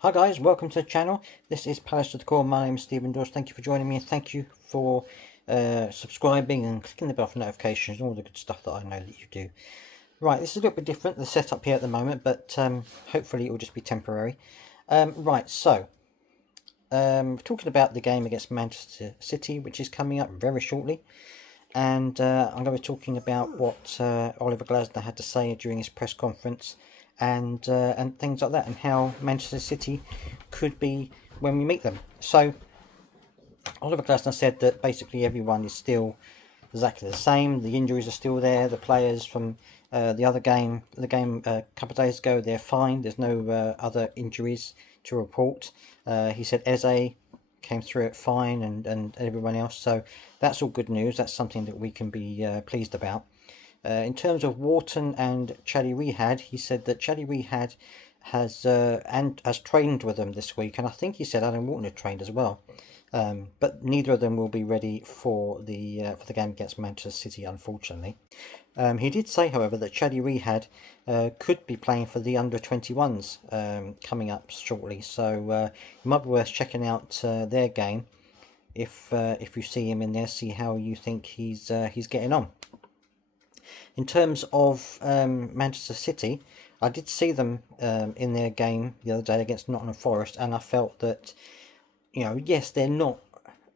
Hi guys, welcome to the channel. This is Palace to the Core. My name is Stephen Dawes. Thank you for joining me, and thank you for subscribing and clicking the bell for notifications and all the good stuff that I know that you do. Right, this is a little bit different, the setup here at the moment, but hopefully it will just be temporary. Right, so talking about the game against Manchester City, which is coming up very shortly. And I'm going to be talking about what Oliver Glasner had to say during his press conference, and things like that, and how Manchester City could be when we meet them. So Oliver Glasner said that basically everyone is still exactly the same. The injuries are still there. The players from the game a couple of days ago, they're fine. There's no other injuries to report. He said Eze came through it fine, and everyone else. So that's all good news. That's something that we can be pleased about. In terms of Wharton and Charlie Rehad, he said that Charlie Rehad has trained with them this week, and I think he said Alan Wharton had trained as well. But neither of them will be ready for the game against Manchester City, unfortunately. He did say, however, that Charlie Rehad could be playing for the under-21s coming up shortly, so it might be worth checking out their game if you see him in there, see how you think he's getting on. In terms of Manchester City, I did see them in their game the other day against Nottingham Forest, and I felt that, yes, they're not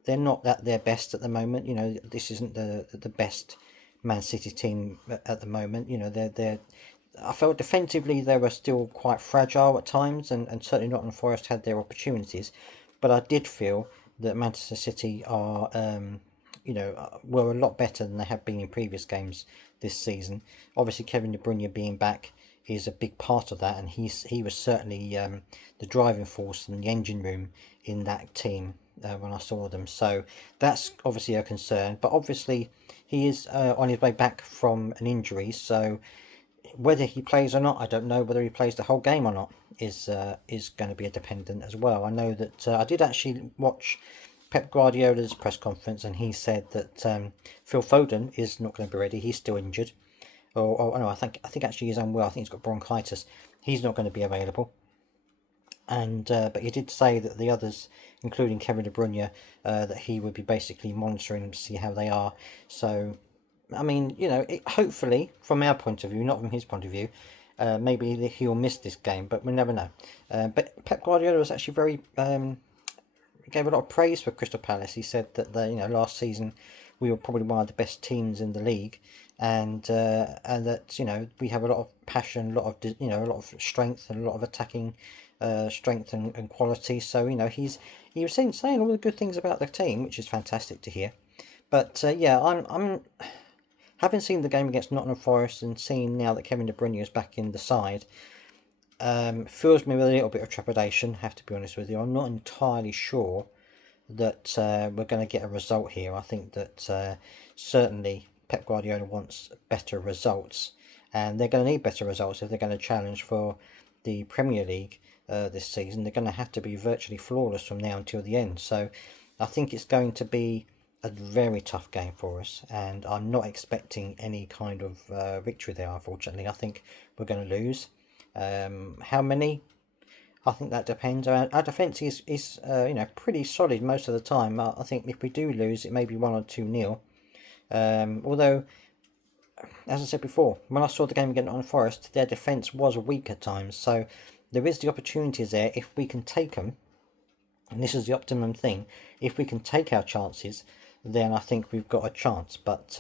at their best at the moment. This isn't the best Man City team at the moment. They're I felt defensively they were still quite fragile at times, and certainly Nottingham Forest had their opportunities, but I did feel that Manchester City are were a lot better than they have been in previous games this season. Obviously, Kevin De Bruyne being back is a big part of that, and he was certainly the driving force and the engine room in that team when I saw them. So that's obviously a concern, but obviously he is on his way back from an injury. So whether he plays or not, I don't know. Whether he plays the whole game or not is going to be a dependent as well. I know that I did actually watch Pep Guardiola's press conference, and he said that Phil Foden is not going to be ready. He's still injured. Or no, I think actually he's unwell. I think he's got bronchitis. He's not going to be available. And but he did say that the others, including Kevin De Bruyne, that he would be basically monitoring them to see how they are. So, I mean, hopefully, from our point of view, not from his point of view, maybe he'll miss this game, but we never know. But Pep Guardiola was actually very gave a lot of praise for Crystal Palace. He said that last season we were probably one of the best teams in the league, and that we have a lot of passion, a lot of a lot of strength, and a lot of attacking strength and quality. So he was saying all the good things about the team, which is fantastic to hear. But yeah, I'm having seen the game against Nottingham Forest and seeing now that Kevin De Bruyne is back in the side. Fills me with a little bit of trepidation, have to be honest with you. I'm not entirely sure that we're going to get a result here. I think that certainly Pep Guardiola wants better results, and they're going to need better results if they're going to challenge for the Premier League this season. They're going to have to be virtually flawless from now until the end. So I think it's going to be a very tough game for us, and I'm not expecting any kind of victory there, unfortunately. I think we're going to lose. How many? I think that depends. Our defence is pretty solid most of the time. I think if we do lose, it may be 1 or 2-0. Although, as I said before, when I saw the game against on Forest, their defence was weak at times. So there is the opportunities there if we can take them. And this is the optimum thing. If we can take our chances, then I think we've got a chance. But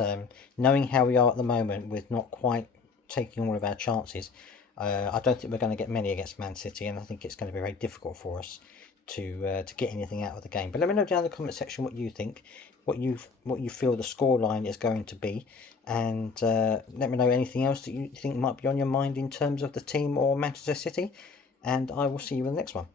knowing how we are at the moment, with not quite taking all of our chances, I don't think we're going to get many against Man City, and I think it's going to be very difficult for us to get anything out of the game. But let me know down in the comment section what you think, what you feel the scoreline is going to be, and let me know anything else that you think might be on your mind in terms of the team or Manchester City. And I will see you in the next one.